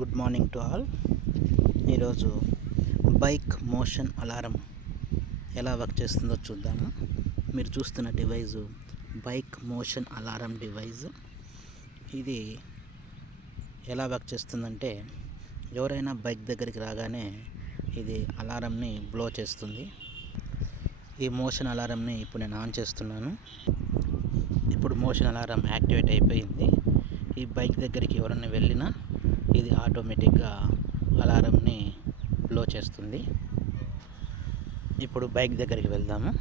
Good morning to all. ఈరోజు bike motion alarm ఎలా work చేస్తుందో చూద్దాము. మీరు చూస్తున్న device bike motion alarm device. ఇది ఎలా వర్క్ చేస్తుందంటే, ఎవరైనా బైక్ దగ్గరికి రాగానే ఇది అలారంని బ్లో చేస్తుంది. ఈ మోషన్ అలారంని ఇప్పుడు నేను ఆన్ చేస్తున్నాను. ఇప్పుడు మోషన్ అలారం యాక్టివేట్ అయిపోయింది. ఈ బైక్ దగ్గరికి ఎవరైనా వెళ్ళినా ఇది ఆటోమేటిక్గా అలారంని బ్లో చేస్తుంది. ఇప్పుడు బైక్ దగ్గరికి వెళ్దాము.